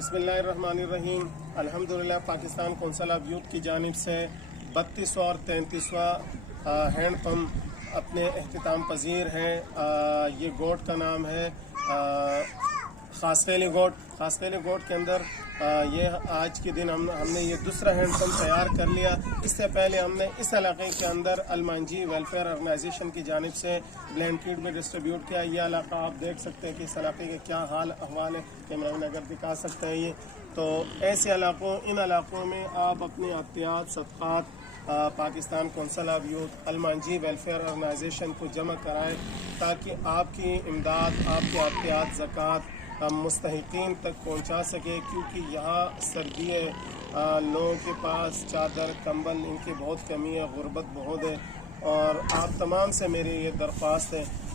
बिस्मिल्लाहिर्रहमानिर्रहीम। अल्हम्दुलिल्लाह Pakistan council of youth की जानिब से 32वां और 33वां हैंड पम्प अपने एख्तिताम पजीर हैं। ये गोट का नाम है खासकेली गोट। खासकेली गोट के अंदर ये आज के दिन हमने ये दूसरा हैंड पम्प तैयार कर लिया। इससे पहले हमने इस इलाके के अंदर अलमांजी वेलफेयर ऑर्गेनाइजेशन की जानिब से ब्लैंकेट भी डिस्ट्रीब्यूट किया। ये इलाका आप देख सकते हैं कि इस इलाके के क्या हाल अहवाल है। कैमरा मैन अगर दिखा सकते हैं ये तो ऐसे इन इलाकों में आप अपनी एहतियात सदक़ात पाकिस्तान कौंसिल ऑफ यूथ अलमांजी वेलफेयर ऑर्गेनाइजेशन को जमा कराएं ताकि आपकी इमदाद, आपकी एहतियात, ज़कात मुस्तहिकीन तक पहुंचा सके, क्योंकि यहाँ सर्दी है, लोगों के पास चादर कंबल इनकी बहुत कमी है, गुर्बत बहुत है। और आप तमाम से मेरी ये दरख्वास्त है कि